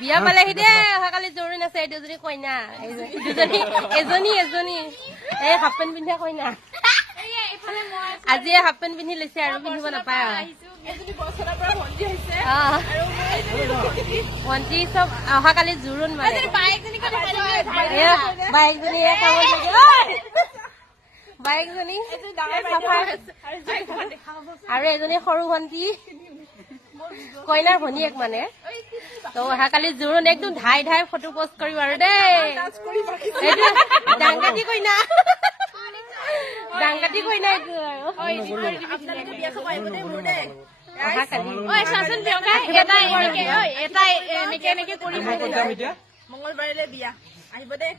বিয়া পালেহি দে অহাকালি জৰুৰী আছে দুজনী কইনা এজনী এই হাফ পেণ্ট পিন্ধা কইনা আজি হাফ পেণ্ট পিন্ধি লৈছে আৰু পিন্ধিব নাপায় ভণ্টি চব অহাকালি জোৰোণ মানে বাইকজনী আৰু এজনী সৰু ভণ্টি কইনাৰ ভনীয়েক মানে তো অহাকালি জোৰোণ একদম ধাই ফটো পোষ্ট কৰিম আৰু দেই ডাংকাটি কইনা এইটো মংগলবাৰে বিয়া আহিব দে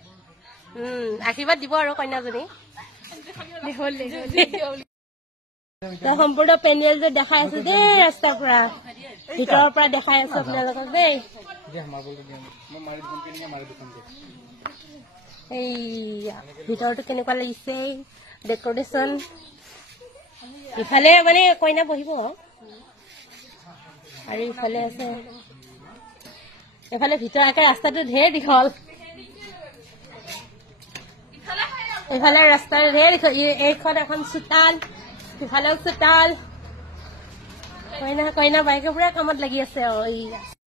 আশীৰ্বাদ দিব আৰু কইনাজনী সম্পূৰ্ণ পেণ্ডেলটো দেখাই আছো দেই ৰাস্তাৰ পৰা ভিতৰৰ পৰা দেখাই আছো আপোনালোকক দেই এই ভিতৰটো কেনেকুৱা লাগিছে ডেকৰেশ্যন ইফালে মানে কইনা বহিব আৰু ইফালে আছে এইফালে ভিতৰকে ৰাস্তাটো ঢেৰ দীঘল এইফালে ৰাস্তাটো ঢেৰ দীঘল এইখন এখন চোতাল ইফালেও চোতাল কইনা বাইকে পুৰা কামত লাগি আছে